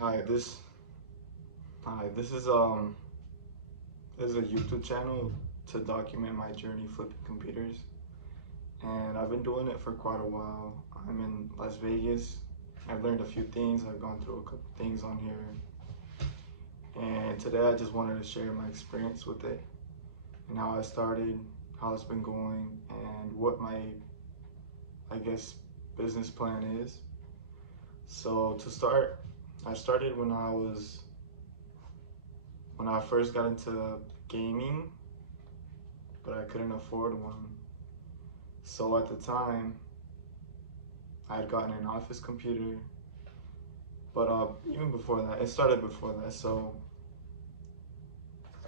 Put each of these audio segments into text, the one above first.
Hi, this is a YouTube channel to document my journey flipping computers, and I've been doing it for quite a while. I'm in Las Vegas. I've learned a few things. I've gone through a couple things on here, and today I just wanted to share my experience with it and how I started, how it's been going, and what my, I guess, business plan is. So to start, I started when I first got into gaming, but I couldn't afford one. So at the time, I had gotten an office computer, but even before that, it started before that. So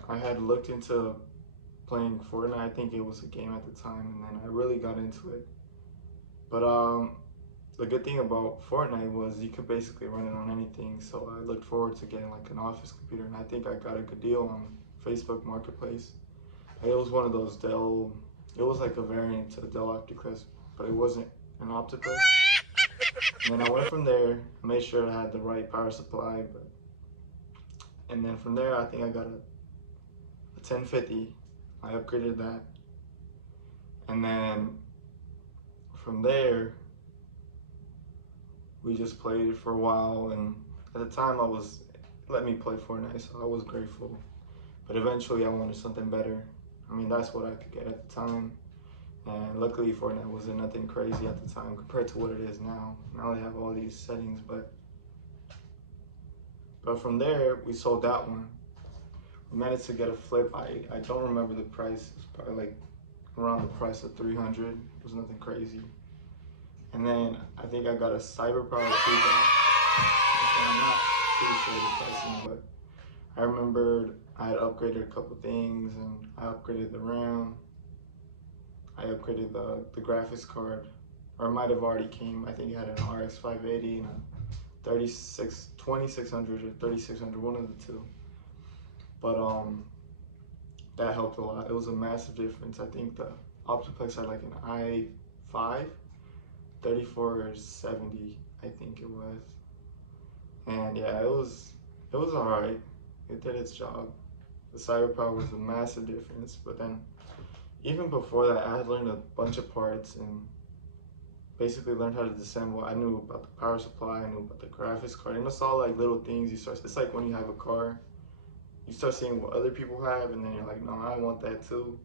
I had looked into playing Fortnite. I think it was a game at the time, and then I really got into it. But the good thing about Fortnite was you could basically run it on anything. So I looked forward to getting like an office computer, and I think I got a good deal on Facebook Marketplace. It was one of those Dell. It was like a variant to the Dell Optiplex, but it wasn't an Optiplex. And then I went from there, made sure I had the right power supply, and then from there I think I got a 1050. I upgraded that, and then from there we just played it for a while. And at the time let me play Fortnite, so I was grateful. But eventually I wanted something better. I mean, that's what I could get at the time. And luckily Fortnite wasn't nothing crazy at the time compared to what it is now. Now they have all these settings, but from there we sold that one. We managed to get a flip. I don't remember the price. It's probably like around the price of 300. It was nothing crazy. And then I think I got a CyberPower 3 I'm not too sure the pricing, but I remembered I had upgraded a couple things, and I upgraded the RAM. I upgraded the graphics card, or it might have already came. I think it had an RX 580 and a 2600 or 3600, one of the two. But that helped a lot. It was a massive difference. I think the Optiplex had like an i5 3470, I think it was. And yeah, it was alright. It did its job. The CyberPower was a massive difference, but then even before that, I had learned a bunch of parts and basically learned how to disassemble. I knew about the power supply, I knew about the graphics card, and it's all like little things you start. It's like when you have a car, you start seeing what other people have, and then you're like, no, I want that too.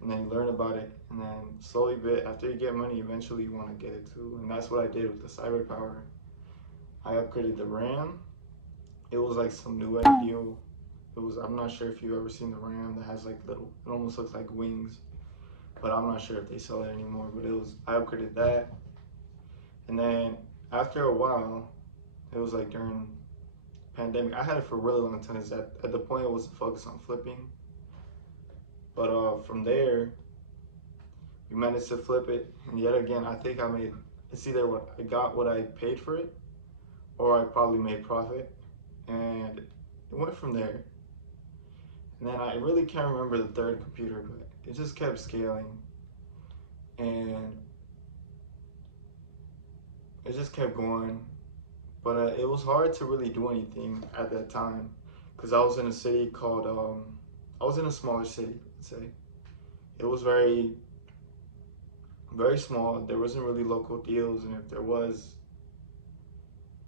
And then you learn about it, and then slowly bit after you get money, eventually you want to get it too. And that's what I did with the CyberPower. I upgraded the RAM. It was like some new deal. I'm not sure if you've ever seen the RAM that has like little, it almost looks like wings, but I'm not sure if they sell it anymore. But I upgraded that. And then after a while, it was like during pandemic, I had it for a really long time. At the point it was to focus on flipping. But from there, we managed to flip it. And yet again, I think it's either what I got what I paid for it, or I probably made profit. And it went from there. And then I really can't remember the third computer, but it just kept scaling. And it just kept going. But it was hard to really do anything at that time because I was in a city called, I was in a smaller city, let's say. It was very, very small. There wasn't really local deals, and if there was,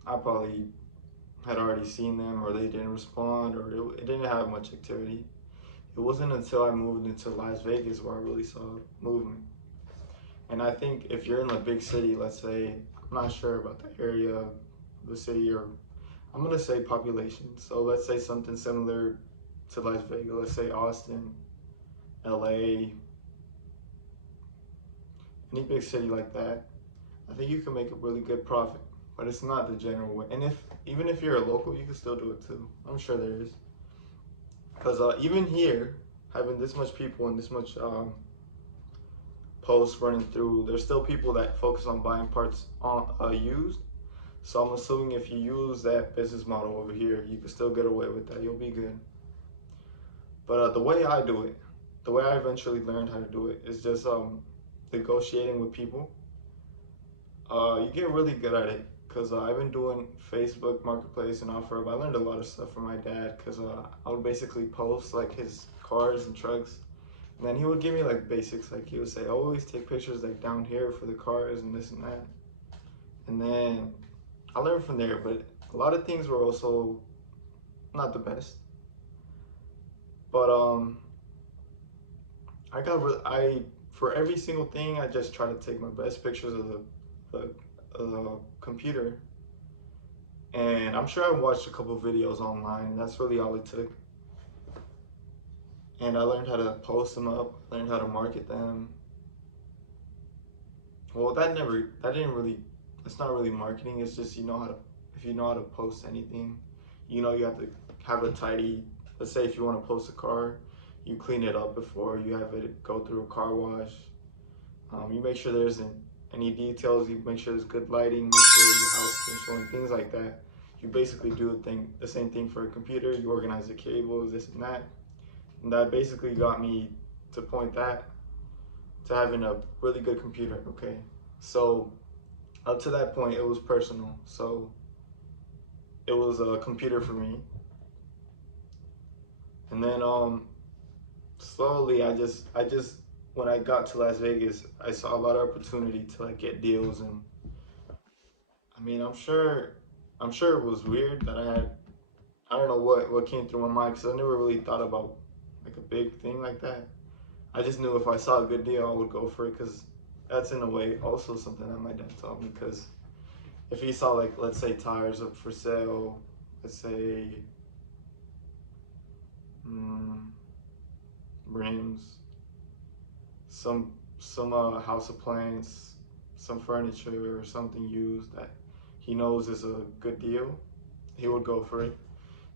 I probably had already seen them, or they didn't respond, or it didn't have much activity. It wasn't until I moved into Las Vegas where I really saw movement. And I think if you're in a big city, let's say, I'm not sure about the area of the city, or I'm gonna say population. So let's say something similar to Las Vegas. Let's say Austin, LA, any big city like that. I think you can make a really good profit, but it's not the general way. And even if you're a local, you can still do it too. I'm sure there is. Because even here, having this much people and this much posts running through, there's still people that focus on buying parts on used. So I'm assuming if you use that business model over here, you can still get away with that. You'll be good. But the way I do it, the way I eventually learned how to do it is just negotiating with people. You get really good at it because I've been doing Facebook Marketplace and OfferUp. I learned a lot of stuff from my dad because I would basically post like his cars and trucks, and then he would give me like basics. Like he would say, always take pictures like down here for the cars and this and that. And then I learned from there, but a lot of things were also not the best. But I for every single thing I just try to take my best pictures of the computer. And I'm sure I watched a couple videos online, and that's really all it took. And I learned how to post them up, learned how to market them. Well, that's not really marketing. It's just if you know how to post anything, you have to have a tidy, let's say if you want to post a car, you clean it up before you have it go through a car wash. You make sure there isn't any details, you make sure there's good lighting, make sure your house is showing, things like that. You basically do the same thing for a computer. You organize the cables, this and that. And that basically got me to to having a really good computer, okay? So up to that point, it was personal. So it was a computer for me. And then slowly I just when I got to Las Vegas, I saw a lot of opportunity to like get deals. And I mean, I'm sure it was weird that I don't know what came through my mind because I never really thought about like a big thing like that. I just knew if I saw a good deal, I would go for it because that's in a way also something that my dad taught me. Because if he saw like, let's say, tires up for sale, let's say rims, some house appliance, some furniture or something used that he knows is a good deal, he would go for it.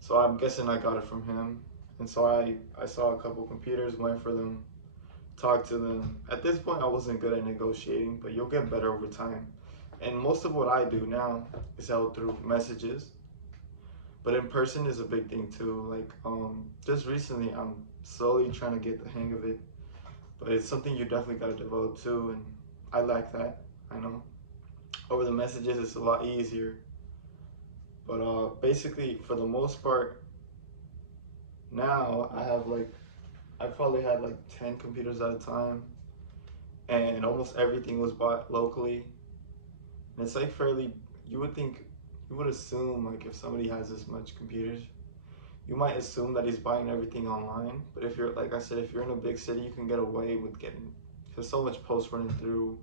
So I'm guessing I got it from him. And so I saw a couple computers, went for them, talked to them. At this point, I wasn't good at negotiating, but you'll get better over time. And most of what I do now is held through messages, but in person is a big thing too. Like just recently, I'm slowly trying to get the hang of it, but it's something you definitely got to develop too. And I like that. I know over the messages it's a lot easier, but basically for the most part now I probably had like 10 computers at a time, and almost everything was bought locally. And it's like fairly, you would think, you would assume like if somebody has this much computers, you might assume that he's buying everything online. But if you're, like I said, if you're in a big city, you can get away with getting, there's so much posts running through.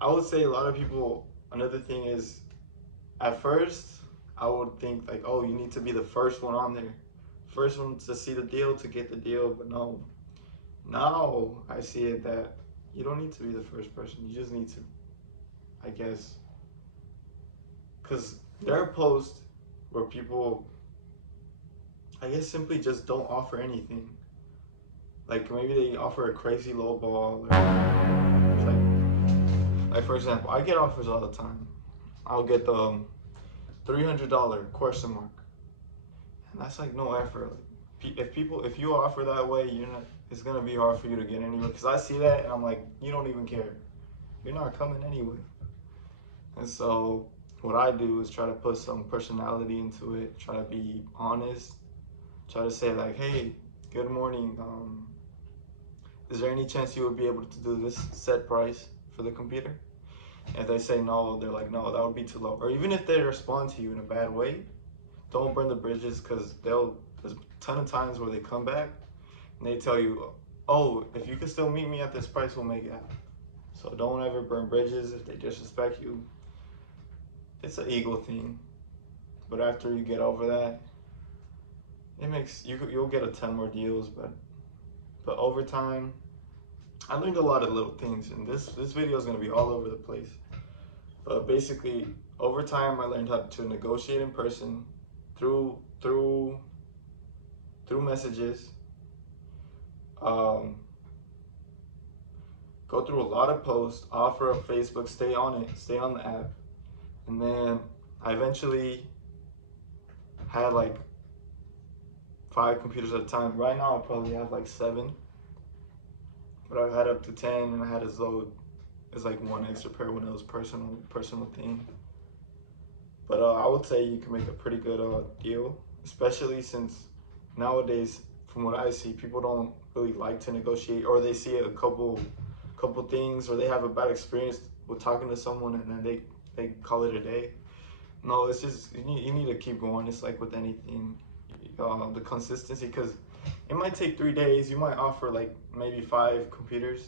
I would say a lot of people, another thing is, at first, I would think like, oh, you need to be the first one on there. First one to see the deal, to get the deal. But no, now I see it that you don't need to be the first person. You just need to, I guess, because there are posts where people, I guess, simply just don't offer anything. Like maybe they offer a crazy low ball, or like for example, I get offers all the time. I'll get the $300 question mark, and that's like no effort. Like, if you offer that way, you're not. It's gonna be hard for you to get anywhere. Cause I see that and I'm like, you don't even care. You're not coming anyway. And so what I do is try to put some personality into it. Try to be honest. Try to say like, hey, good morning. Is there any chance you would be able to do this set price for the computer? If they say no, they're like, no, that would be too low. Or even if they respond to you in a bad way, don't burn the bridges, because there's a ton of times where they come back and they tell you, oh, if you can still meet me at this price, we'll make it happen. So don't ever burn bridges if they disrespect you. It's an ego thing, but after you get over that, it makes you'll get a ton more deals. But over time, I learned a lot of little things, and this video is gonna be all over the place. But basically, over time, I learned how to negotiate in person, through messages. Go through a lot of posts, OfferUp, Facebook, stay on it, stay on the app, and then I eventually had like 5 computers at a time. Right now, I probably have like 7, but I've had up to 10, and I had as low It's like one extra pair when it was personal thing. But I would say you can make a pretty good deal, especially since nowadays, from what I see, people don't really like to negotiate, or they see a couple things, or they have a bad experience with talking to someone, and then they call it a day. No, it's just you need to keep going. It's like with anything, the consistency, because it might take 3 days. You might offer like maybe 5 computers,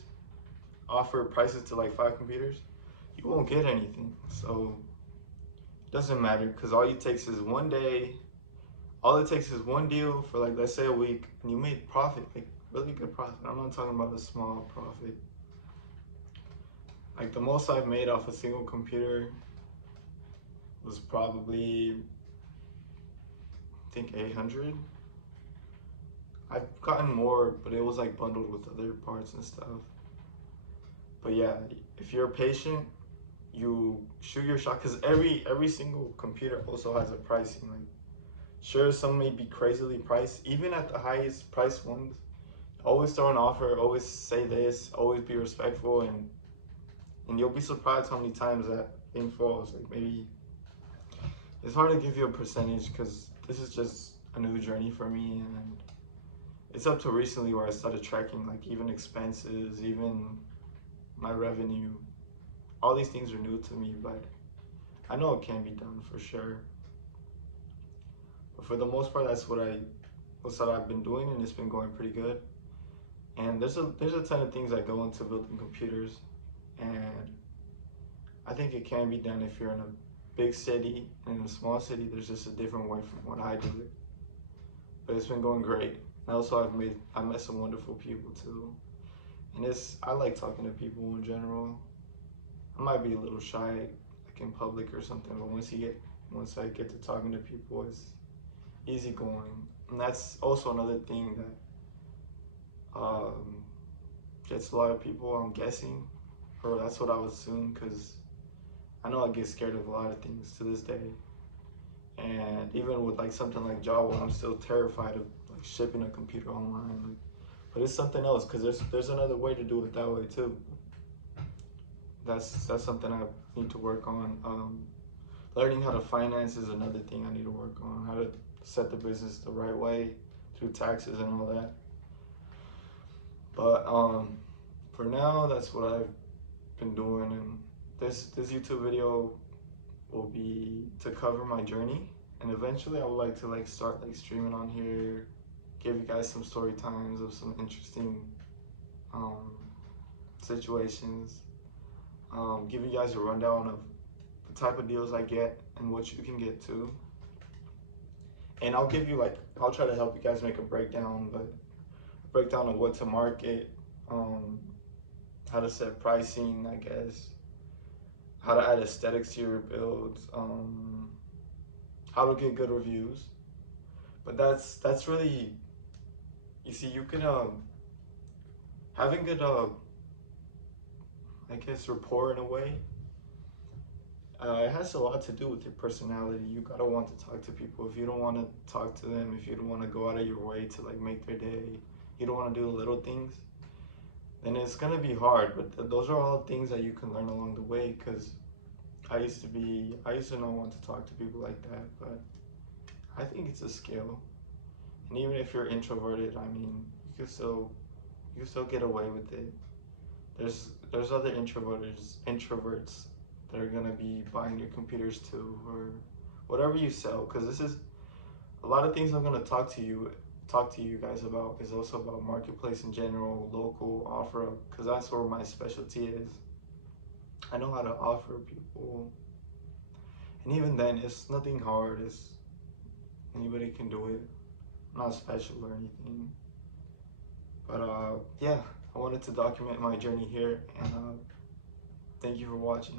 offer prices to like 5 computers. You won't get anything. So it doesn't matter, because all it takes is one day. All it takes is one deal for like, let's say, a week, and you made profit, like really good profit. I'm not talking about a small profit. Like the most I've made off a single computer was probably, I think, 800. I've gotten more, but it was like bundled with other parts and stuff. But yeah, if you're patient, you shoot your shot, because every single computer also has a pricing. Like, sure, some may be crazily priced, even at the highest price ones. Always throw an offer, always say this, always be respectful, and you'll be surprised how many times that thing falls. Like, maybe it's hard to give you a percentage, because this is just a new journey for me, and it's up to recently where I started tracking like even expenses, even my revenue. All these things are new to me, but I know it can be done for sure. But for the most part, that's what I've been doing, and it's been going pretty good. And there's a ton of things that go into building computers, and I think it can be done if you're in a big city. And in a small city, there's just a different way from what I do it. But it's been going great. And also, I met some wonderful people too. And I like talking to people in general. I might be a little shy, like in public or something, but once I get to talking to people, it's easy going. And that's also another thing that gets a lot of people, I'm guessing, or that's what I would assume, because I know I get scared of a lot of things to this day. And even with like something like Java, I'm still terrified of like shipping a computer online. Like, but it's something else, because there's another way to do it that way too. That's something I need to work on. Learning how to finance is another thing I need to work on. How to set the business the right way through taxes and all that. But for now, that's what I've been doing, and this YouTube video will be to cover my journey, and eventually I would like to like start like streaming on here, give you guys some story times of some interesting situations, give you guys a rundown of the type of deals I get and what you can get to. And I'll try to help you guys make a breakdown of what to market, how to set pricing, I guess, how to add aesthetics to your builds, how to get good reviews. But that's really, you see, you can having good I guess rapport in a way. It has a lot to do with your personality. You gotta want to talk to people. If you don't want to talk to them, if you don't want to go out of your way to like make their day, you don't want to do the little things, then it's gonna be hard. But those are all things that you can learn along the way. Because I used to not want to talk to people like that, but I think it's a skill. And even if you're introverted, I mean, you can still get away with it. There's other introverts that are gonna be buying your computers too, or whatever you sell. Because this is a lot of things I'm gonna talk to you guys about is also about marketplace in general, local offer up, because that's where my specialty is. I know how to offer people, and even then, it's nothing hard. It's anybody can do it. I'm not special or anything. But yeah, I wanted to document my journey here, and thank you for watching.